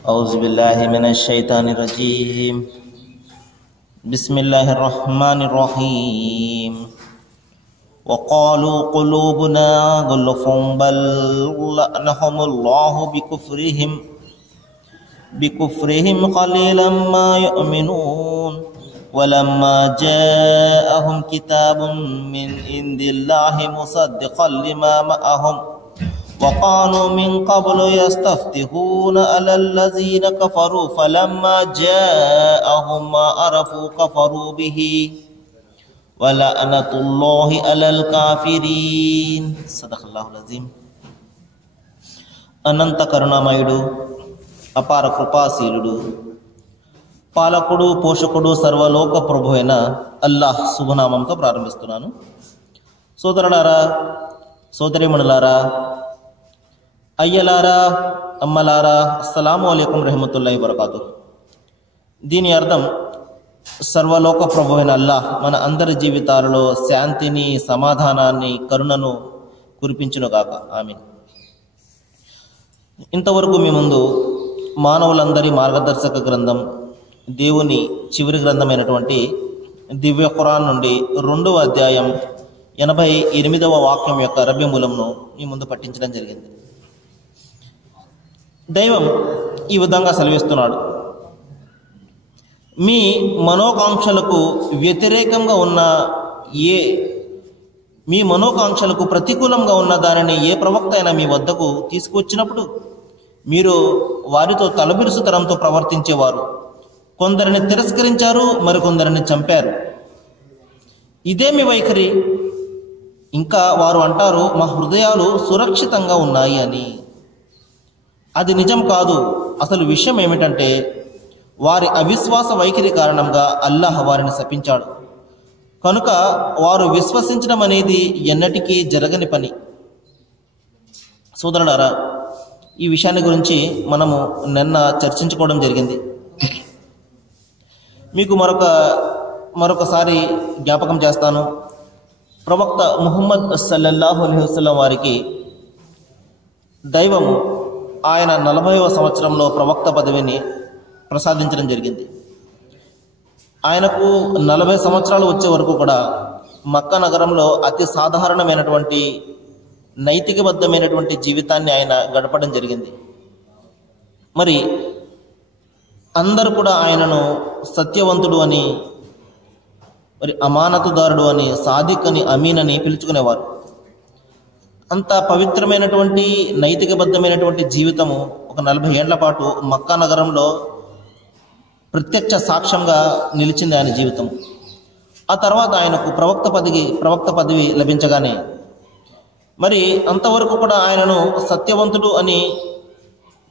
أعوذ بالله من الشيطان الرجيم بسم الله الرحمن الرحيم وقالوا قلوبنا غلف بل لعنهم الله بكفرهم قليلا ما يؤمنون ولما جاءهم كتاب من عند الله مصدقا لما معهم وقالوا من قبل يستفتحون على الذين كفروا فلما جاءهم ما عرفوا كفروا به ولعنة الله على الكافرين صدق الله العظيم. అనంత కరుణామయుడు అపార కృపాశీలుడు పాలకుడు పోషకుడు సర్వలోక ప్రభు అయిన అల్లాహ్ శుభనామంతో ప్రారంభిస్తున్నాను. సోదరులారా, సోదరీమణులారా, అయ్యలారా, అమ్మలారా, అస్సలాము అలైకుం రహమతుల్లాహి వబరకాతుహ్. దీని అర్థం సర్వలోక ప్రభు అయిన అల్లాహ్ మన అందరి జీవితాలలో శాంతిని, సమాధానాన్ని, కరుణను కురిపించునుగాక. ఆమీన్. ఇంతవరకు మీ ముందు మానవులందరి మార్గదర్శక గ్రంథం, దేవుని చివరి గ్రంథమైనటువంటి దివ్య ఖురాన్ నుండి 2వ అధ్యాయం 88వ వాక్యం యొక్క అరబీ మూలంను మీ ముందు పట్టించడం జరిగింది. దైవం ఈ విధంగా సెలవిస్తున్నాడు: మీ మనోకాంక్షలకు వ్యతిరేకంగా ఉన్న మీ మనోకాంక్షలకు ప్రతికూలంగా ఉన్న దానిని ఏ ప్రవక్త అయినా మీ వద్దకు తీసుకువచ్చినప్పుడు మీరు వారితో తలబిరుసుతనంతో ప్రవర్తించేవారు. కొందరిని తిరస్కరించారు, మరికొందరిని చంపారు. ఇదే మీ వైఖరి. ఇంకా వారు అంటారు, మా హృదయాలు సురక్షితంగా ఉన్నాయి అని. అది నిజం కాదు. అసలు విషయం ఏమిటంటే వారి అవిశ్వాస వైఖరి కారణంగా అల్లాహ్ వారిని శపించాడు. కనుక వారు విశ్వసించడం అనేది ఎన్నటికీ జరగని పని. సోదరులారా, ఈ విషయాన్ని గురించి మనము నిన్న చర్చించుకోవడం జరిగింది. మీకు మరొకసారి జ్ఞాపకం చేస్తాను. ప్రవక్త ముహమ్మద్ సల్లల్లాహు అలైహి వసల్లం వారికి దైవం ఆయన 40వ సంవత్సరంలో ప్రవక్త పదవిని ప్రసాదించడం జరిగింది. ఆయనకు 40 సంవత్సరాలు వచ్చే వరకు కూడా మక్కా నగరంలో అతి సాధారణమైనటువంటి నైతికబద్ధమైనటువంటి జీవితాన్ని ఆయన గడపడం జరిగింది. మరి అందరూ కూడా ఆయనను సత్యవంతుడు అని, మరి అమానతుదారుడు అని, సాదిక్ అని, అమీన్ అని పిలుచుకునేవారు. అంత పవిత్రమైనటువంటి నైతికబద్ధమైనటువంటి జీవితము ఒక 40 ఏళ్ల పాటు మక్కా నగరంలో ప్రత్యక్ష సాక్ష్యంగా నిలిచింది ఆయన జీవితం. ఆ తర్వాత ఆయనకు ప్రవక్త పదవి లభించగానే మరి అంతవరకు కూడా ఆయనను సత్యవంతుడు అని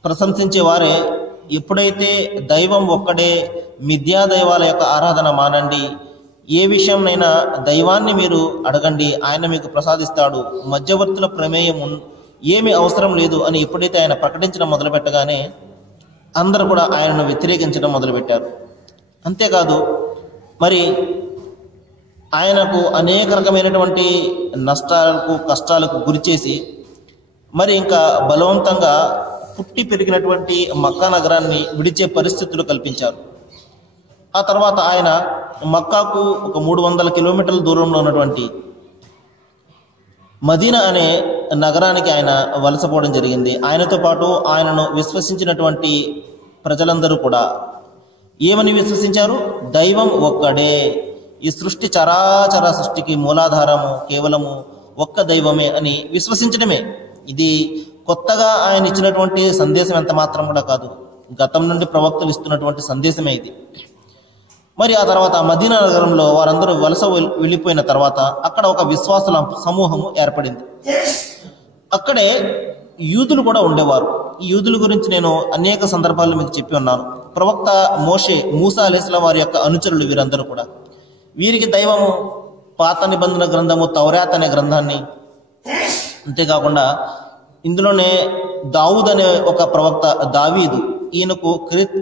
ప్రశంసించేవారే ఎప్పుడైతే దైవం ఒక్కడే, మిథ్యా దైవాల యొక్క ఆరాధన మానండి, ఏ విషయంనైనా దైవాన్ని మీరు అడగండి, ఆయన మీకు ప్రసాదిస్తాడు, మధ్యవర్తుల ప్రమేయం ఏమీ అవసరం లేదు అని ఎప్పుడైతే ఆయన ప్రకటించడం మొదలుపెట్టగానే అందరూ కూడా ఆయనను వ్యతిరేకించడం మొదలుపెట్టారు. అంతేకాదు, మరి ఆయనకు అనేక రకమైనటువంటి నష్టాలకు, కష్టాలకు గురిచేసి మరి ఇంకా బలవంతంగా పుట్టి పెరిగినటువంటి మక్కా నగరాన్ని విడిచే పరిస్థితులు కల్పించారు. ఆ తర్వాత ఆయన మక్కాకు ఒక 300 కిలోమీటర్ల దూరంలో ఉన్నటువంటి మదీనా అనే నగరానికి ఆయన వలసపోవడం జరిగింది. ఆయనతో పాటు ఆయనను విశ్వసించినటువంటి ప్రజలందరూ కూడా ఏమని విశ్వసించారు? దైవం ఒక్కడే, ఈ సృష్టి చరాచర సృష్టికి మూలాధారము కేవలము ఒక్క దైవమే అని విశ్వసించడమే. ఇది కొత్తగా ఆయన ఇచ్చినటువంటి సందేశం ఎంత మాత్రం కూడా కాదు, గతం నుండి ప్రవక్తలు ఇస్తున్నటువంటి సందేశమే ఇది. మరి ఆ తర్వాత మదీనా నగరంలో వారందరూ వలస వెళ్ళిపోయిన తర్వాత అక్కడ ఒక విశ్వాసుల సమూహము ఏర్పడింది. అక్కడే యూదులు కూడా ఉండేవారు. ఈ యూదుల గురించి నేను అనేక సందర్భాల్లో మీకు చెప్పి ఉన్నాను. ప్రవక్త మూసా అలైహిస్సలాం వారి యొక్క అనుచరులు వీరందరూ కూడా. వీరికి దైవము పాత నిబంధన గ్రంథము తౌరాత్ అనే గ్రంథాన్ని, అంతేకాకుండా ఇందులోనే దావూద్ అనే ఒక ప్రవక్త దావీదు, ఈయనకు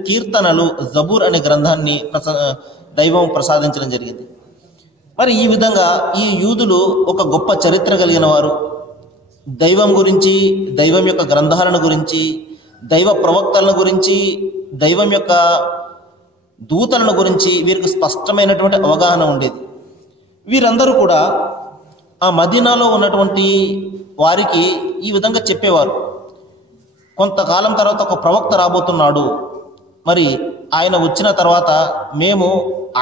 కీర్తనలు జబూర్ అనే గ్రంథాన్ని దైవం ప్రసాదించడం జరిగింది. మరి ఈ విధంగా ఈ యూదులు ఒక గొప్ప చరిత్ర కలిగిన వారు. దైవం గురించి, దైవం యొక్క గ్రంథాలను గురించి, దైవ ప్రవక్తలను గురించి, దైవం యొక్క దూతలను గురించి వీరికి స్పష్టమైనటువంటి అవగాహన ఉండేది. వీరందరూ కూడా ఆ మదీనాలో ఉన్నటువంటి వారికి ఈ విధంగా చెప్పేవారు, కొంతకాలం తర్వాత ఒక ప్రవక్త రాబోతున్నాడు, మరి ఆయన వచ్చిన తర్వాత మేము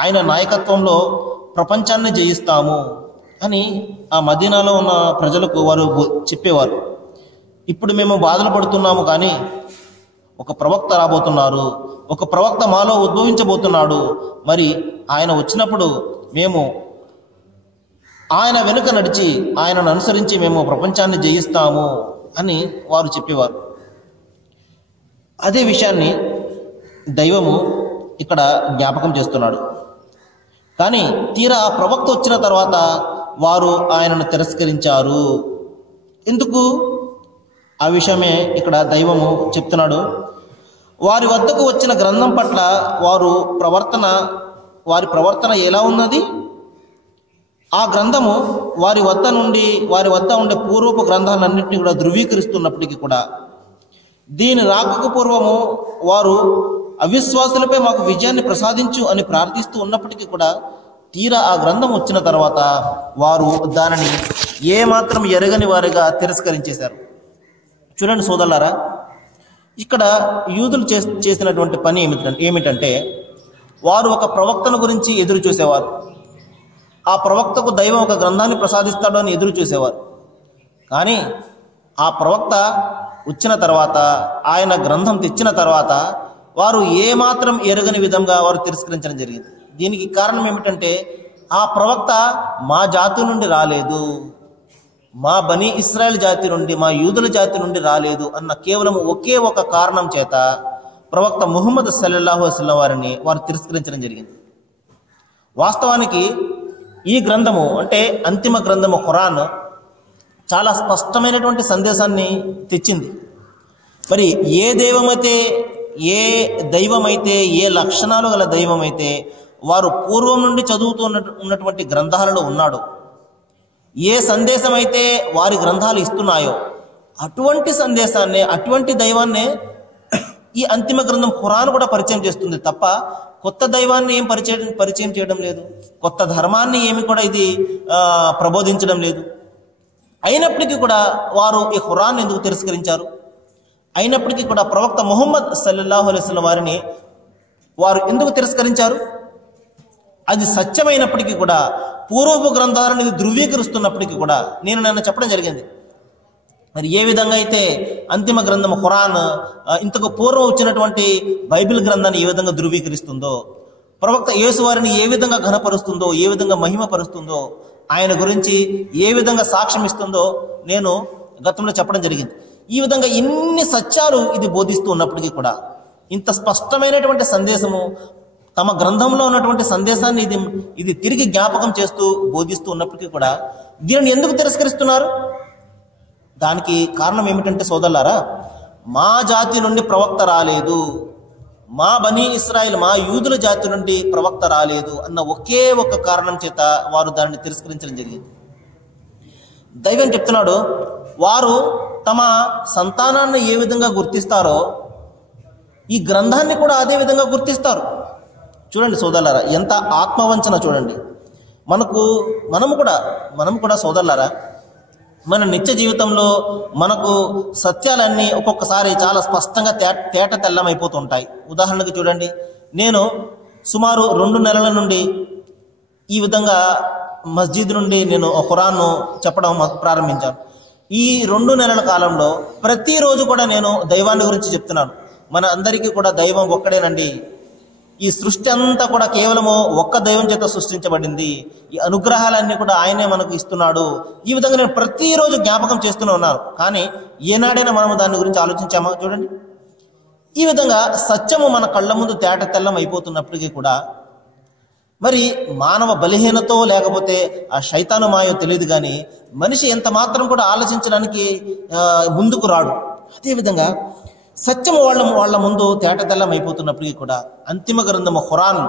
ఆయన నాయకత్వంలో ప్రపంచాన్ని జయిస్తాము అని ఆ మదీనాలో ఉన్న ప్రజలకు వారు చెప్పేవారు. ఇప్పుడు మేము బాధలు పడుతున్నాము, కానీ ఒక ప్రవక్త రాబోతున్నారు, ఒక ప్రవక్త మాలో ఉద్భవించబోతున్నాడు, మరి ఆయన వచ్చినప్పుడు మేము ఆయన వెనుక నడిచి ఆయనను అనుసరించి మేము ప్రపంచాన్ని జయిస్తాము అని వారు చెప్పేవారు. అదే విషయాన్ని దైవము ఇక్కడ జ్ఞాపకం చేస్తున్నాడు. కానీ తీరా ఆ ప్రవక్త వచ్చిన తర్వాత వారు ఆయనను తిరస్కరించారు. ఎందుకు? ఆ విషయమే ఇక్కడ దైవము చెప్తున్నాడు. వారి వద్దకు వచ్చిన గ్రంథం పట్ల వారి ప్రవర్తన ఎలా ఉన్నది? ఆ గ్రంథము వారి వద్ద ఉండే పూర్వపు గ్రంథాలన్నింటినీ కూడా ధృవీకరిస్తున్నప్పటికీ కూడా, దీని రాకకు పూర్వము వారు అవిశ్వాసులపై మాకు విజయాన్ని ప్రసాదించు అని ప్రార్థిస్తూ ఉన్నప్పటికీ కూడా, తీరా ఆ గ్రంథం వచ్చిన తర్వాత వారు దానిని ఏమాత్రం ఎరగని వారిగా తిరస్కరించేశారు. చూడండి సోదరులారా, ఇక్కడ యూదులు చేసినటువంటి పని ఏమిటంటే వారు ఒక ప్రవక్తను గురించి ఎదురు చూసేవారు. ఆ ప్రవక్తకు దైవం ఒక గ్రంథాన్ని ప్రసాదిస్తాడు అని ఎదురు చూసేవారు. కానీ ఆ ప్రవక్త వచ్చిన తర్వాత, ఆయన గ్రంథం తెచ్చిన తర్వాత వారు ఏమాత్రం ఎరగని విధంగా వారు తిరస్కరించడం జరిగింది. దీనికి కారణం ఏమిటంటే ఆ ప్రవక్త మా జాతి నుండి రాలేదు, మా బనీ ఇస్రాయేల్ జాతి నుండి, మా యూదుల జాతి నుండి రాలేదు అన్న కేవలం ఒకే ఒక కారణం చేత ప్రవక్త ముహమ్మద్ సల్లల్లాహు అలైహి వసల్లం వారిని వారు తిరస్కరించడం జరిగింది. వాస్తవానికి ఈ గ్రంథము అంటే అంతిమ గ్రంథము ఖురాన్ చాలా స్పష్టమైనటువంటి సందేశాన్ని తెచ్చింది. మరి ఏ దైవమైతే, ఏ లక్షణాలు గల దైవమైతే వారు పూర్వం నుండి చదువుతూ ఉన్నటువంటి గ్రంథాలలో ఉన్నాడు, ఏ సందేశం అయితే వారి గ్రంథాలు ఇస్తున్నాయో అటువంటి సందేశాన్ని, అటువంటి దైవాన్నే ఈ అంతిమ గ్రంథం ఖురాన్ కూడా పరిచయం చేస్తుంది తప్ప కొత్త దైవాన్ని ఏం పరిచయం చేయడం లేదు, కొత్త ధర్మాన్ని ఏమి కూడా ఇది ప్రబోధించడం లేదు. అయినప్పటికీ కూడా వారు ఈ ఖురాన్ ఎందుకు తిరస్కరించారు? అయినప్పటికీ కూడా ప్రవక్త ముహమ్మద్ సల్లల్లాహు అలైహి వసల్లం వారిని వారు ఎందుకు తిరస్కరించారు? అది సత్యమైనప్పటికీ కూడా, పూర్వపు గ్రంథాలను ఇది ధృవీకరిస్తున్నప్పటికీ కూడా నేను చెప్పడం జరిగింది. మరి ఏ విధంగా అయితే అంతిమ గ్రంథం ఖురాన్ ఇంతకు పూర్వం వచ్చినటువంటి బైబిల్ గ్రంథాన్ని ఏ విధంగా ధృవీకరిస్తుందో, ప్రవక్త యేసు వారిని ఏ విధంగా ఘనపరుస్తుందో, ఏ విధంగా మహిమపరుస్తుందో, ఆయన గురించి ఏ విధంగా సాక్ష్యం ఇస్తుందో నేను గతంలో చెప్పడం జరిగింది. ఈ విధంగా ఇన్ని సత్యాలు ఇది బోధిస్తూ ఉన్నప్పటికీ కూడా, ఇంత స్పష్టమైనటువంటి సందేశము తమ గ్రంథంలో ఉన్నటువంటి సందేశాన్ని ఇది తిరిగి జ్ఞాపకం చేస్తూ బోధిస్తూ ఉన్నప్పటికీ కూడా దీనిని ఎందుకు తిరస్కరిస్తున్నారు? దానికి కారణం ఏమిటంటే సోదరులారా, మా జాతి నుండి ప్రవక్త రాలేదు, మా బనీ ఇస్రాయిల్, మా యూదుల జాతి నుండి ప్రవక్త రాలేదు అన్న ఒకే ఒక కారణం చేత వారు దానిని తిరస్కరించడం జరిగింది. దైవం చెప్తున్నాడు, వారు తమ సంతానాన్ని ఏ విధంగా గుర్తిస్తారో ఈ గ్రంథాన్ని కూడా అదే విధంగా గుర్తిస్తారు. చూడండి సోదరులారా, ఎంత ఆత్మవంచన చూడండి. మనము కూడా సోదరులారా, మన నిత్య జీవితంలో మనకు సత్యాలన్నీ ఒక్కొక్కసారి చాలా స్పష్టంగా తేట తెల్లమైపోతూ ఉంటాయి. ఉదాహరణకు చూడండి, నేను సుమారు 2 నెలల నుండి ఈ విధంగా మస్జిద్ నుండి నేను ఖురాన్ను చెప్పడం ప్రారంభించాను. ఈ 2 నెలల కాలంలో ప్రతిరోజు కూడా నేను దైవాన్ని గురించి చెప్తున్నాను. మన అందరికీ కూడా దైవం ఒక్కడేనండి, ఈ సృష్టి అంతా కూడా కేవలము ఒక్క దైవం చేత సృష్టించబడింది, ఈ అనుగ్రహాలన్నీ కూడా ఆయనే మనకు ఇస్తున్నాడు. ఈ విధంగా నేను ప్రతిరోజు జ్ఞాపకం చేస్తూనే ఉన్నాను. కానీ ఏనాడైనా మనము దాని గురించి ఆలోచించామా? చూడండి, ఈ విధంగా సత్యము మన కళ్ళ ముందు తేట తెల్లం అయిపోతున్నప్పటికీ కూడా మరి మానవ బలహీనతో లేకపోతే ఆ శైతాను మాయో తెలియదు, కానీ మనిషి ఎంత మాత్రం కూడా ఆలోచించడానికి ముందుకు రాడు. అదేవిధంగా సత్యము వాళ్ళ ముందు తేటతెల్లం అయిపోతున్నప్పటికీ కూడా అంతిమ గ్రంథము ఖురాన్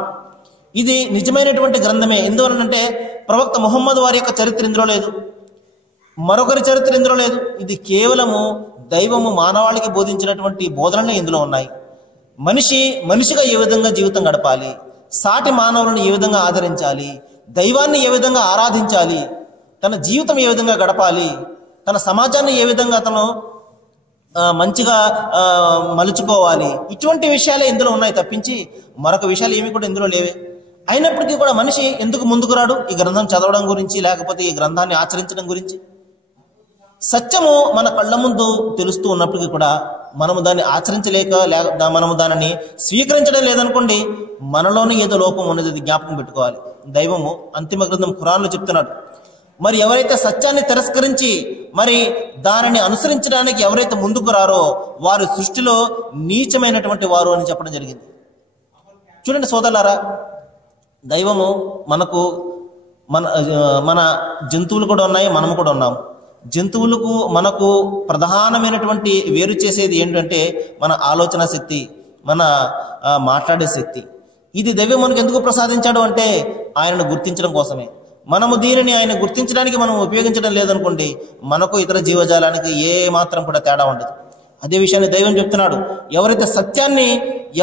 ఇది నిజమైనటువంటి గ్రంథమే. ఎందువలనంటే ప్రవక్త ముహమ్మద్ వారి యొక్క చరిత్ర ఇందులో లేదు, మరొకరి చరిత్ర ఇందులో లేదు. ఇది కేవలము దైవము మానవాళికి బోధించినటువంటి బోధనలు ఇందులో ఉన్నాయి. మనిషిగా ఏ విధంగా జీవితం గడపాలి, సాటి మానవులను ఏ విధంగా ఆదరించాలి, దైవాన్ని ఏ విధంగా ఆరాధించాలి, తన జీవితం ఏ విధంగా గడపాలి, తన సమాజాన్ని ఏ విధంగా తను మంచిగా మలుచుకోవాలి, ఇటువంటి విషయాలే ఇందులో ఉన్నాయి తప్పించి మరొక విషయాలు ఏమి కూడా ఇందులో లేవే. అయినప్పటికీ కూడా మనిషి ఎందుకు ముందుకు రాడు ఈ గ్రంథం చదవడం గురించి, లేకపోతే ఈ గ్రంథాన్ని ఆచరించడం గురించి? సత్యము మన కళ్ళ ముందు తెలుస్తూ ఉన్నప్పటికీ కూడా మనము దాన్ని ఆచరించలేక మనము దానిని స్వీకరించడం లేదనుకోండి, మనలోనే ఏదో లోపం ఉన్నది జ్ఞాపకం పెట్టుకోవాలి. దైవము అంతిమ గ్రంథం ఖురాన్లో చెప్తున్నాడు, మరి ఎవరైతే సత్యాన్ని తిరస్కరించి మరి దానిని అనుసరించడానికి ఎవరైతే ముందుకు రారో వారు సృష్టిలో నీచమైనటువంటి వారు అని చెప్పడం జరిగింది. చూడండి సోదరులారా, దైవము మన జంతువులు కూడా ఉన్నాయి, మనము కూడా ఉన్నాము. జంతువులకు మనకు ప్రధానమైనటువంటి వేరు చేసేది ఏంటంటే మన ఆలోచన శక్తి, మన మాట్లాడే శక్తి. ఇది దైవం మనకు ఎందుకు ప్రసాదించాడు అంటే ఆయనను గుర్తించడం కోసమే. మనము దీనిని ఆయన గుర్తించడానికి మనం ఉపయోగించడం లేదనుకోండి, మనకు ఇతర జీవజాలానికి ఏ మాత్రం కూడా తేడా ఉండదు. అదే విషయాన్ని దైవం చెప్తున్నాడు, ఎవరైతే సత్యాన్ని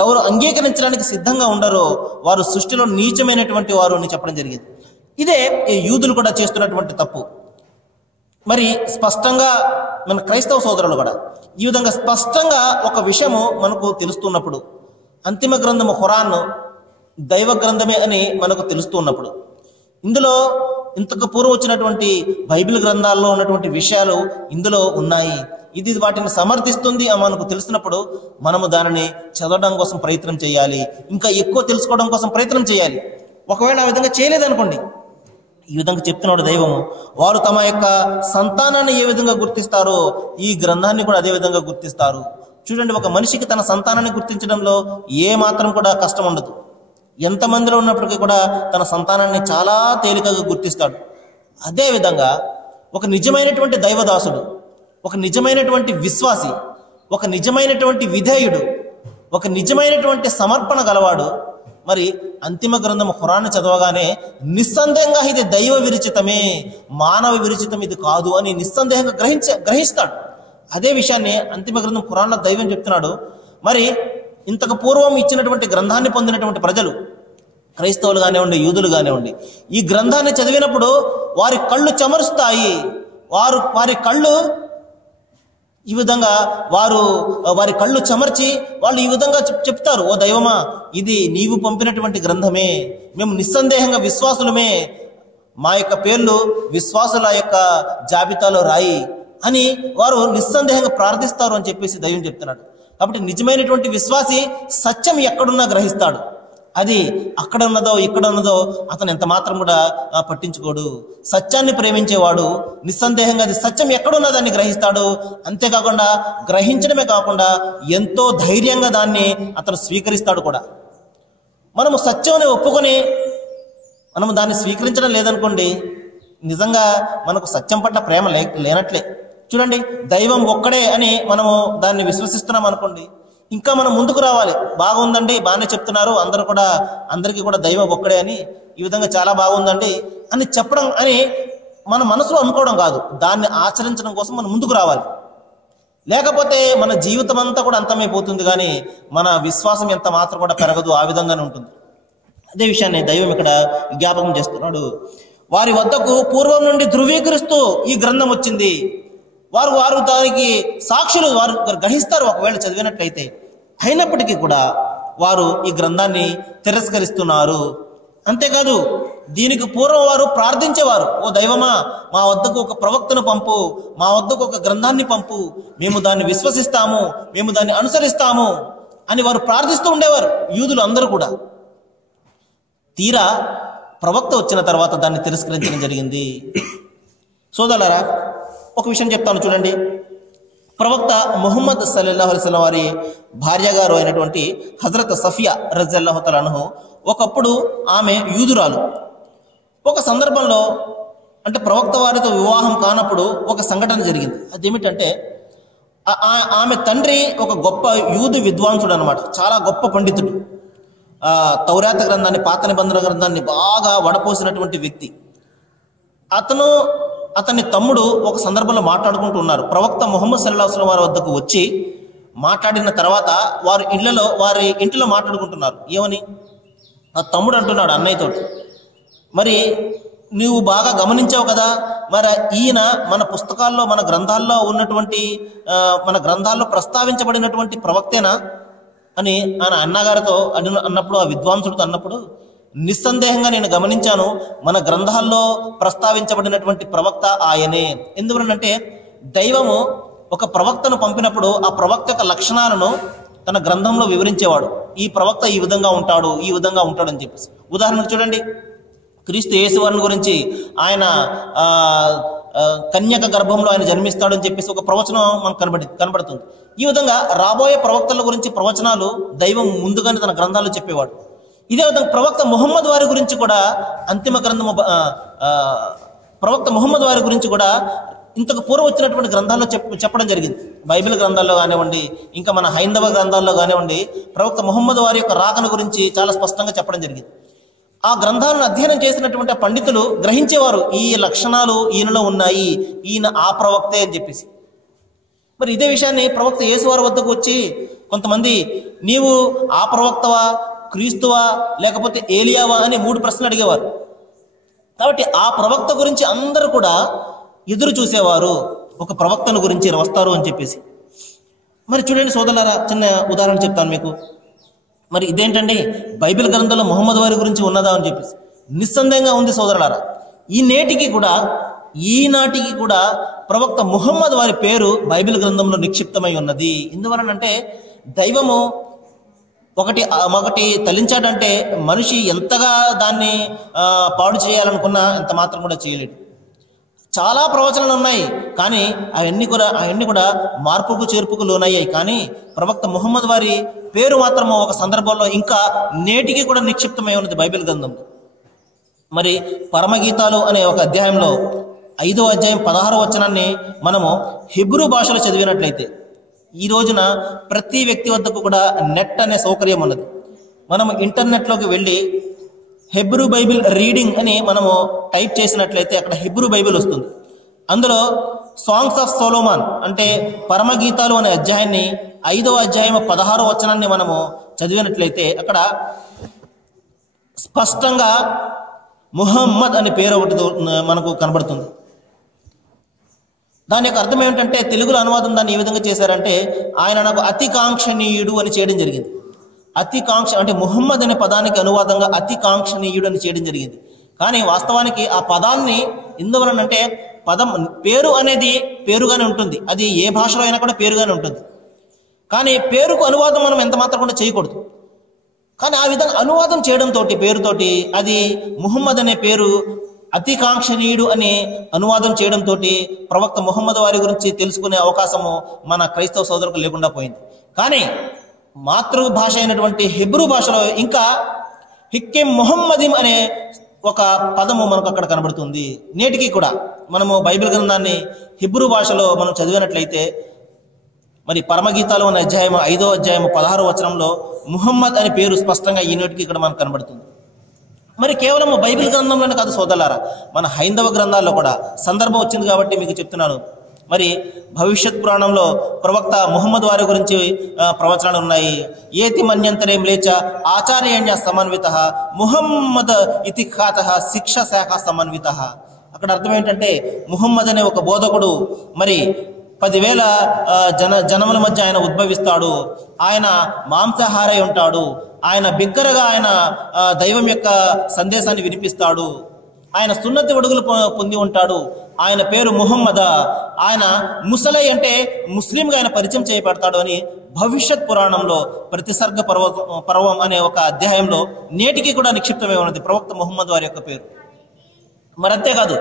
ఎవరు అంగీకరించడానికి సిద్ధంగా ఉండరో వారు సృష్టిలో నీచమైనటువంటి వారు అని చెప్పడం జరిగింది. ఇదే ఈ యూదులు కూడా చేస్తున్నటువంటి తప్పు. మరి స్పష్టంగా మన క్రైస్తవ సోదరులు కూడా ఈ విధంగా స్పష్టంగా ఒక విషయము మనకు తెలుస్తున్నప్పుడు, అంతిమ గ్రంథము ఖురాన్ దైవ గ్రంథమే అని మనకు తెలుస్తున్నప్పుడు, ఇందులో ఇంతకు పూర్వం వచ్చినటువంటి బైబిల్ గ్రంథాల్లో ఉన్నటువంటి విషయాలు ఇందులో ఉన్నాయి, ఇది వాటిని సమర్థిస్తుంది అని మనకు తెలిసినప్పుడు మనము దానిని చదవడం కోసం ప్రయత్నం చేయాలి, ఇంకా ఎక్కువ తెలుసుకోవడం కోసం ప్రయత్నం చేయాలి. ఒకవేళ ఆ విధంగా చేయలేదనుకోండి, ఈ విధంగా చెప్తున్నాడు దైవము, వారు తమ యొక్క సంతానాన్ని ఏ విధంగా గుర్తిస్తారో ఈ గ్రంథాన్ని కూడా అదే విధంగా గుర్తిస్తారు. చూడండి, ఒక మనిషికి తన సంతానాన్ని గుర్తించడంలో ఏ మాత్రం కూడా కష్టం ఉండదు. ఎంతమందిలో ఉన్నప్పటికీ కూడా తన సంతానాన్ని చాలా తేలికగా గుర్తిస్తాడు. అదేవిధంగా ఒక నిజమైనటువంటి దైవదాసుడు, ఒక నిజమైనటువంటి విశ్వాసి, ఒక నిజమైనటువంటి విధేయుడు, ఒక నిజమైనటువంటి సమర్పణ గలవాడు మరి అంతిమ గ్రంథం ఖురాన్ చదవగానే నిస్సందేహంగా ఇది దైవ విరచితమే, మానవ విరచితం ఇది కాదు అని నిస్సందేహంగా గ్రహిస్తాడు. అదే విషయాన్ని అంతిమ గ్రంథం ఖురాన్లో దైవం చెప్తున్నాడు. మరి ఇంతకు పూర్వం ఇచ్చినటువంటి గ్రంథాన్ని పొందినటువంటి ప్రజలు, క్రైస్తవులు కానివ్వండి, యూదులు కానివ్వండి, ఈ గ్రంథాన్ని చదివినప్పుడు వారి కళ్ళు చెమరుస్తాయి. వారి కళ్ళు ఈ విధంగా వారి కళ్ళు చెమర్చి వాళ్ళు ఈ విధంగా చెప్తారు, ఓ దైవమా, ఇది నీవు పంపినటువంటి గ్రంథమే, మేము నిస్సందేహంగా విశ్వాసులమే, మా యొక్క పేర్లు విశ్వాసుల యొక్క జాబితాలో రాయి అని వారు నిస్సందేహంగా ప్రార్థిస్తారు అని చెప్పేసి దైవం చెప్తున్నాడు. కాబట్టి నిజమైనటువంటి విశ్వాసి సత్యం ఎక్కడున్నా గ్రహిస్తాడు. అది అక్కడ ఉన్నదో ఇక్కడ ఉన్నదో అతను ఎంత మాత్రం కూడా పట్టించుకోడు. సత్యాన్ని ప్రేమించేవాడు నిస్సందేహంగా అది సత్యం ఎక్కడున్నదాన్ని గ్రహిస్తాడు. అంతేకాకుండా గ్రహించడమే కాకుండా ఎంతో ధైర్యంగా దాన్ని అతను స్వీకరిస్తాడు కూడా. మనము సత్యాన్ని ఒప్పుకొని మనము దాన్ని స్వీకరించడం లేదనుకోండి, నిజంగా మనకు సత్యం పట్ల ప్రేమ లేనట్లే. చూడండి, దైవం ఒక్కడే అని మనము దాన్ని విశ్వసిస్తున్నాం అనుకోండి, ఇంకా మనం ముందుకు రావాలి. బాగుందండి, బాగానే చెప్తున్నారు, అందరికీ కూడా దైవం ఒక్కడే అని, ఈ విధంగా చాలా బాగుందండి అని చెప్పడం అని మన మనసులో అనుకోవడం కాదు, దాన్ని ఆచరించడం కోసం మనం ముందుకు రావాలి. లేకపోతే మన జీవితం అంతా కూడా అంతమైపోతుంది, కానీ మన విశ్వాసం ఎంత మాత్రం కూడా పెరగదు, ఆ విధంగానే ఉంటుంది. అదే విషయాన్ని దైవం ఇక్కడ జ్ఞాపకం చేస్తున్నాడు. వారి వద్దకు పూర్వం నుండి ధృవీకరిస్తూ ఈ గ్రంథం వచ్చింది. వారు దానికి సాక్షులు, వారు గ్రహిస్తారు ఒకవేళ చదివినట్లయితే. అయినప్పటికీ కూడా వారు ఈ గ్రంథాన్ని తిరస్కరిస్తున్నారు. అంతేకాదు, దీనికి పూర్వం వారు ప్రార్థించేవారు, ఓ దైవమా, మా వద్దకు ఒక ప్రవక్తను పంపు, మా వద్దకు ఒక గ్రంథాన్ని పంపు, మేము దాన్ని విశ్వసిస్తాము, మేము దాన్ని అనుసరిస్తాము అని వారు ప్రార్థిస్తూ ఉండేవారు, యూదులు అందరూ కూడా. తీరా ప్రవక్త వచ్చిన తర్వాత దాన్ని తిరస్కరించడం జరిగింది. సోదరులారా, ఒక విషయం చెప్తాను చూడండి. ప్రవక్త ముహమ్మద్ సల్లల్లాహు అలైహి వసల్లం వారి భార్య గారు అయినటువంటి హజరత్ సఫియా రజల్లాహు తఆలా అన్హు, ఒకప్పుడు ఆమె యూదురాలు. ఒక సందర్భంలో, అంటే ప్రవక్త వారితో వివాహం కానప్పుడు ఒక సంఘటన జరిగింది. అదేమిటంటే, ఆమె తండ్రి ఒక గొప్ప యూదు విద్వాంసుడు అనమాట, చాలా గొప్ప పండితుడు. తౌరాత గ్రంథాన్ని, పాత నిబంధన గ్రంథాన్ని బాగా వడపోసినటువంటి వ్యక్తి. అతను అతని తమ్ముడు ఒక సందర్భంలో మాట్లాడుకుంటూ ఉన్నారు. ప్రవక్త ముహమ్మద్ సల్లల్లాహు అలైహి వసల్లం వారి వద్దకు వచ్చి మాట్లాడిన తర్వాత వారి ఇంటిలో మాట్లాడుకుంటున్నారు. ఏమని? ఆ తమ్ముడు అంటున్నాడు అన్నయ్యతో, మరి నీవు బాగా గమనించావు కదా, మరి ఈయన మన పుస్తకాల్లో మన గ్రంథాల్లో ఉన్నటువంటి మన గ్రంథాల్లో ప్రస్తావించబడినటువంటి ప్రవక్తేనా అని ఆయన అన్నగారితో అన్నప్పుడు, ఆ విద్వాంసుడితో అన్నప్పుడు, నిస్సందేహంగా నేను గమనించాను, మన గ్రంథాల్లో ప్రస్తావించబడినటువంటి ప్రవక్త ఆయనే. ఎందువలనంటే దైవము ఒక ప్రవక్తను పంపినప్పుడు ఆ ప్రవక్త యొక్క లక్షణాలను తన గ్రంథంలో వివరించేవాడు. ఈ ప్రవక్త ఈ విధంగా ఉంటాడు, ఈ విధంగా ఉంటాడు అని చెప్పేసి. ఉదాహరణకు చూడండి, క్రీస్తు యేసువారిని గురించి ఆయన కన్యక గర్భంలో ఆయన జన్మిస్తాడు అని చెప్పేసి ఒక ప్రవచనం మనకు కనబడుతుంది. ఈ విధంగా రాబోయే ప్రవక్తల గురించి ప్రవచనాలు దైవం ముందుగానే తన గ్రంథాల్లో చెప్పేవాడు. ఇదే విధంగా ప్రవక్త ముహమ్మద్ వారి గురించి కూడా అంతిమ గ్రంథము ప్రవక్త ముహమ్మద్ వారి గురించి కూడా ఇంతకు పూర్వం వచ్చినటువంటి గ్రంథాల్లో చెప్పడం జరిగింది. బైబిల్ గ్రంథాల్లో కానివ్వండి, ఇంకా మన హైందవ గ్రంథాల్లో కానివ్వండి, ప్రవక్త ముహమ్మద్ వారి యొక్క రాకను గురించి చాలా స్పష్టంగా చెప్పడం జరిగింది. ఆ గ్రంథాలను అధ్యయనం చేసినటువంటి పండితులు గ్రహించేవారు, ఈ లక్షణాలు ఈయనలో ఉన్నాయి, ఈయన ఆ ప్రవక్తే అని చెప్పేసి. మరి ఇదే విషయాన్ని ప్రవక్త యేసువారి వద్దకు వచ్చి కొంతమంది, నీవు ఆ ప్రవక్తవా, క్రీస్తువా, లేకపోతే ఏలియావా అని 3 ప్రశ్నలు అడిగేవారు. కాబట్టి ఆ ప్రవక్త గురించి అందరూ కూడా ఎదురు చూసేవారు, ఒక ప్రవక్తను గురించి వస్తారు అని చెప్పేసి. మరి చూడండి సోదరులారా, చిన్న ఉదాహరణ చెప్తాను మీకు. మరి ఇదేంటండి, బైబిల్ గ్రంథంలో ముహమ్మద్ వారి గురించి ఉన్నదా అని చెప్పేసి. నిస్సందేహంగా ఉంది సోదరులారా. ఈనాటికి కూడా ప్రవక్త ముహమ్మద్ వారి పేరు బైబిల్ గ్రంథంలో నిక్షిప్తమై ఉన్నది. ఎందువలనంటే దైవము ఒకటి తలించాడంటే మనిషి ఎంతగా దాన్ని పాడు చేయాలనుకున్నా ఎంత మాత్రం కూడా చేయలేడు. చాలా ప్రవచనాలు ఉన్నాయి, కానీ అవన్నీ కూడా మార్పుకు చేర్పుకు లోనయ్యాయి. కానీ ప్రవక్త ముహమ్మద్ వారి పేరు మాత్రం ఒక సందర్భంలో ఇంకా నేటికి కూడా నిక్షిప్తమై ఉన్నది బైబిల్ గ్రంథంలో. మరి పరమగీతాలు అనే ఒక అధ్యాయంలో 5వ అధ్యాయం 16వ వచనాన్ని మనము హెబ్రూ భాషలో చదివినట్లయితే, ఈ రోజున ప్రతి వ్యక్తి వద్దకు కూడా నెట్ అనే సౌకర్యం ఉన్నది. మనము ఇంటర్నెట్లోకి వెళ్ళి హెబ్రూ బైబిల్ రీడింగ్ అని మనము టైప్ చేసినట్లయితే అక్కడ హెబ్రూ బైబిల్ వస్తుంది. అందులో సాంగ్స్ ఆఫ్ సొలొమన్ అంటే పరమగీతాలు అనే అధ్యాయాన్ని 5వ అధ్యాయం 16వ వచనాన్ని మనము చదివినట్లయితే అక్కడ స్పష్టంగా ముహమ్మద్ అనే పేరు ఒకటి మనకు కనబడుతుంది. దాని యొక్క అర్థం ఏమిటంటే, తెలుగులో అనువాదం దాన్ని ఏ విధంగా చేశారంటే, ఆయన నాకు అతి కాంక్షణీయుడు అని చేయడం జరిగింది. అతి కాంక్ష అంటే ముహమ్మద్ అనే పదానికి అనువాదంగా అతి కాంక్షణీయుడు అని చేయడం జరిగింది. కానీ వాస్తవానికి ఆ పదాన్ని ఎందువలనంటే, పదం పేరు అనేది పేరుగానే ఉంటుంది, అది ఏ భాషలో అయినా కూడా పేరుగానే ఉంటుంది. కానీ పేరుకు అనువాదం మనం ఎంత మాత్రం కూడా చేయకూడదు. కానీ ఆ విధంగా అనువాదం చేయడంతో పేరుతోటి అది ముహమ్మద్ అనే పేరు అతి కాంక్షణీయుడు అని అనువాదం చేయడంతో ప్రవక్త ముహమ్మద్ వారి గురించి తెలుసుకునే అవకాశము మన క్రైస్తవ సోదరులకు లేకుండా పోయింది. కానీ మాతృభాష అయినటువంటి హెబ్రూ భాషలో ఇంకా హిక్కెం ముహమ్మదిం అనే ఒక పదము మనకు అక్కడ కనబడుతుంది. నేటికి కూడా మనము బైబిల్ గ్రంథాన్ని హెబ్రూ భాషలో మనం చదివినట్లయితే, మరి పరమగీతాలు అనే అధ్యాయం 5వ అధ్యాయం 16వ వచనంలో ముహమ్మద్ అనే పేరు స్పష్టంగా ఈనాటికి ఇక్కడ మనకు కనబడుతుంది. మరి కేవలం బైబిల్ గ్రంథంలోనే కాదు సోదరులారా, మన హైందవ గ్రంథాల్లో కూడా సందర్భం వచ్చింది కాబట్టి మీకు చెప్తున్నాను. మరి భవిష్యత్ పురాణంలో ప్రవక్త ముహమ్మద్ వారి గురించి ప్రవచనాలు ఉన్నాయి. ఏతి మన్యంతరేం లేచ ఆచార్యణ్య సమన్విత ముహమ్మద్ ఇతిఖ్యాత శిక్ష శాఖ సమన్విత. అక్కడ అర్థం ఏంటంటే, ముహమ్మద్ అనే ఒక బోధకుడు మరి 10,000 జనముల మధ్య ఆయన ఉద్భవిస్తాడు. ఆయన మాంసాహారై ఉంటాడు. ఆయన బిగ్గరగా ఆయన దైవం యొక్క సందేశాన్ని వినిపిస్తాడు. ఆయన సున్నతి ఒడుగులు పొంది ఉంటాడు. ఆయన పేరు ముహమ్మద. ఆయన ముసలై అంటే ముస్లింగా ఆయన పరిచయం చేయబడతాడు అని భవిష్యత్ పురాణంలో ప్రతిసర్గ పర్వం అనే ఒక అధ్యాయంలో నేటికి కూడా నిక్షిప్తమై ఉన్నది ప్రవక్త ముహమ్మద్ వారి యొక్క పేరు. మరి అంతేకాదు,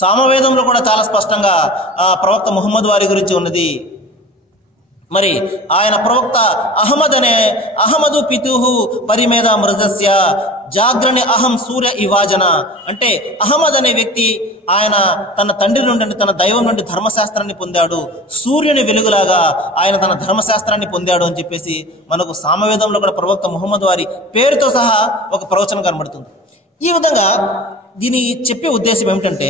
సామవేదంలో కూడా చాలా స్పష్టంగా ప్రవక్త ముహమ్మద్ వారి గురించి ఉన్నది. మరి ఆయన ప్రవక్త అహమదు పితుహు పరిమేద మృజస్య జాగ్రని అహం సూర్య ఇవాజన అంటే అహమద్ అనే వ్యక్తి ఆయన తన తండ్రి నుండి తన దైవం నుండి ధర్మశాస్త్రాన్ని పొందాడు. సూర్యుని వెలుగులాగా ఆయన తన ధర్మశాస్త్రాన్ని పొందాడు అని చెప్పేసి మనకు సామవేదంలో కూడా ప్రవక్త ముహమ్మద్ వారి పేరుతో సహా ఒక ప్రవచనం కనబడుతుంది. ఈ విధంగా దీని చెప్పే ఉద్దేశం ఏమిటంటే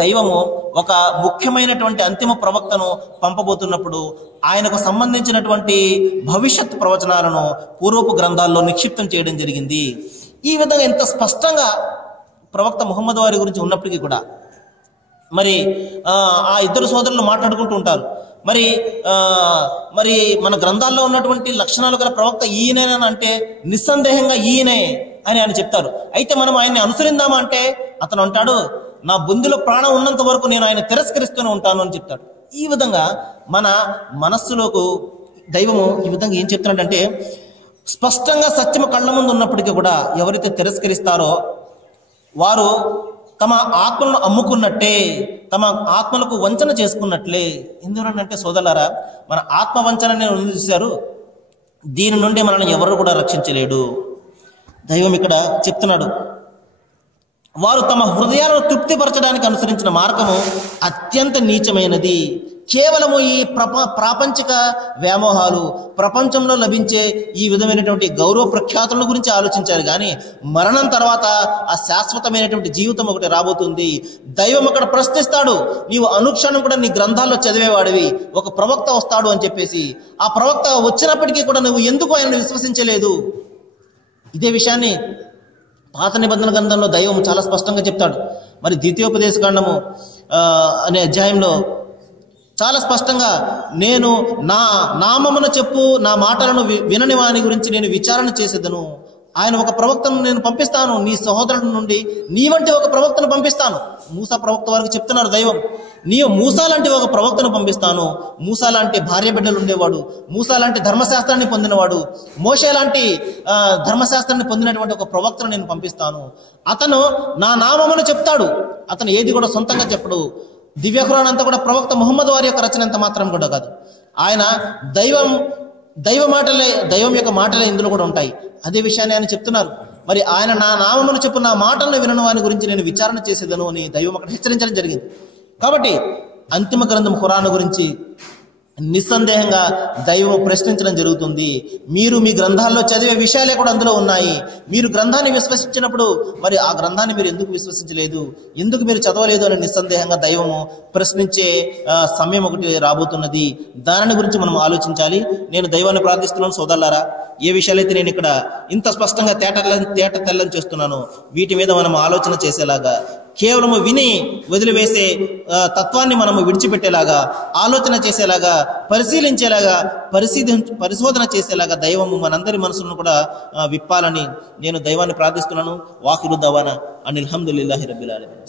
దైవము ఒక ముఖ్యమైనటువంటి అంతిమ ప్రవక్తను పంపబోతున్నప్పుడు ఆయనకు సంబంధించినటువంటి భవిష్యత్ ప్రవచనాలను పూర్వపు గ్రంథాల్లో నిక్షిప్తం చేయడం జరిగింది. ఈ విధంగా ఎంత స్పష్టంగా ప్రవక్త ముహమ్మద్ వారి గురించి ఉన్నప్పటికీ కూడా మరి ఆ ఇద్దరు సోదరులు మాట్లాడుకుంటూ ఉంటారు. మరి మన గ్రంథాల్లో ఉన్నటువంటి లక్షణాలు గల ప్రవక్త ఈయనేనని అంటే నిస్సందేహంగా ఈయనే అని ఆయన చెప్తారు. అయితే మనం ఆయన్ని అనుసరిందామా అంటే అతను అంటాడు, నా బుందులో ప్రాణం ఉన్నంత వరకు నేను ఆయన తిరస్కరిస్తూనే ఉంటాను అని చెప్తాడు. ఈ విధంగా మన మనస్సులోకి దైవము ఈ విధంగా ఏం చెప్తున్నాడంటే, స్పష్టంగా సత్యము కళ్ళ ముందు ఉన్నప్పటికీ కూడా ఎవరైతే తిరస్కరిస్తారో వారు తమ ఆత్మలను అమ్ముకున్నట్టే, తమ ఆత్మలకు వంచన చేసుకున్నట్లే. ఎందుకంటే సోదరులారా, మన ఆత్మ వంచనని చూశారు, దీని నుండి మనల్ని ఎవరు కూడా రక్షించలేడు. దైవం ఇక్కడ చెప్తున్నాడు, వారు తమ హృదయాలను తృప్తిపరచడానికి అనుసరించిన మార్గము అత్యంత నీచమైనది. కేవలము ఈ ప్రాపంచిక వ్యామోహాలు, ప్రపంచంలో లభించే ఈ విధమైనటువంటి గౌరవ ప్రఖ్యాతుల గురించి ఆలోచించారు కానీ మరణం తర్వాత ఆ శాశ్వతమైనటువంటి జీవితం ఒకటి రాబోతుంది. దైవం అక్కడ ప్రశ్నిస్తాడు, నీవు అనుక్షణం కూడా నీ గ్రంథాల్లో చదివేవాడివి, ఒక ప్రవక్త వస్తాడు అని చెప్పేసి. ఆ ప్రవక్త వచ్చినప్పటికీ కూడా నువ్వు ఎందుకు ఆయనను విశ్వసించలేదు? ఇదే విషయాన్ని పాత నిబంధన గ్రంథంలో దైవం చాలా స్పష్టంగా చెప్తాడు. మరి ద్వితీయోపదేశ కాండము అనే అధ్యాయంలో చాలా స్పష్టంగా, నేను నా నామమున చెప్పు నా మాటలను వినని వాని గురించి నేను విచారణ చేసేదను. ఆయన ఒక ప్రవక్తను నేను పంపిస్తాను, నీ సహోదరుడి నుండి నీ వంటి ఒక ప్రవక్తను పంపిస్తాను. మూసా ప్రవక్త వారికి చెప్తున్నారు దైవం, నీవు మూసా లాంటి ఒక ప్రవక్తను పంపిస్తాను. మూసా లాంటి భార్య బిడ్డలు ఉండేవాడు, మూసా లాంటి ధర్మశాస్త్రాన్ని పొందినవాడు, మోషే లాంటి ధర్మశాస్త్రాన్ని పొందినటువంటి ఒక ప్రవక్తను నేను పంపిస్తాను. అతను నా నామమును చెప్తాడు, అతను ఏది కూడా సొంతంగా చెప్పడు. దివ్య ఖురాన్ అంతా కూడా ప్రవక్త ముహమ్మద్ వారి యొక్క రచన ఎంత మాత్రం కూడా కాదు. ఆయన దైవం యొక్క మాటలే ఇందులో కూడా ఉంటాయి. అదే విషయాన్ని ఆయన చెప్తున్నారు. మరి ఆయన నా నామమును చెప్పు నా మాటలను వినను వాని గురించి నేను విచారణ చేసేదను అని దైవం అక్కడ హెచ్చరించడం జరిగింది. కాబట్టి అంతిమ గ్రంథం ఖురాన్ గురించి నిస్సందేహంగా దైవం ప్రశ్నించడం జరుగుతుంది. మీరు మీ గ్రంథాల్లో చదివే విషయాలే కూడా అందులో ఉన్నాయి. మీరు గ్రంథాన్ని విశ్వసించినప్పుడు మరి ఆ గ్రంథాన్ని మీరు ఎందుకు విశ్వసించలేదు, ఎందుకు మీరు చదవలేదు అని నిస్సందేహంగా దైవము ప్రశ్నించే సమయం ఒకటి రాబోతున్నది. దానిని గురించి మనం ఆలోచించాలి. నేను దైవాన్ని ప్రార్థిస్తున్నాను సోదరులారా, ఏ విషయాలైతే నేను ఇక్కడ ఇంత స్పష్టంగా తేట తెల్లని చేస్తున్నానో వీటి మీద మనం ఆలోచన చేసేలాగా, కేవలము విని వదిలివేసే తత్వాన్ని మనము విడిచిపెట్టేలాగా, ఆలోచన చేసేలాగా, పరిశీలించేలాగా, పరిశోధన చేసేలాగా దైవము మనందరి మనసులను కూడా విప్పాలని నేను దైవాన్ని ప్రార్థిస్తున్నాను. వాఖిరు దవానా అనిల్ హమ్దులిల్లాహి రబ్బిల్ ఆలమీన్.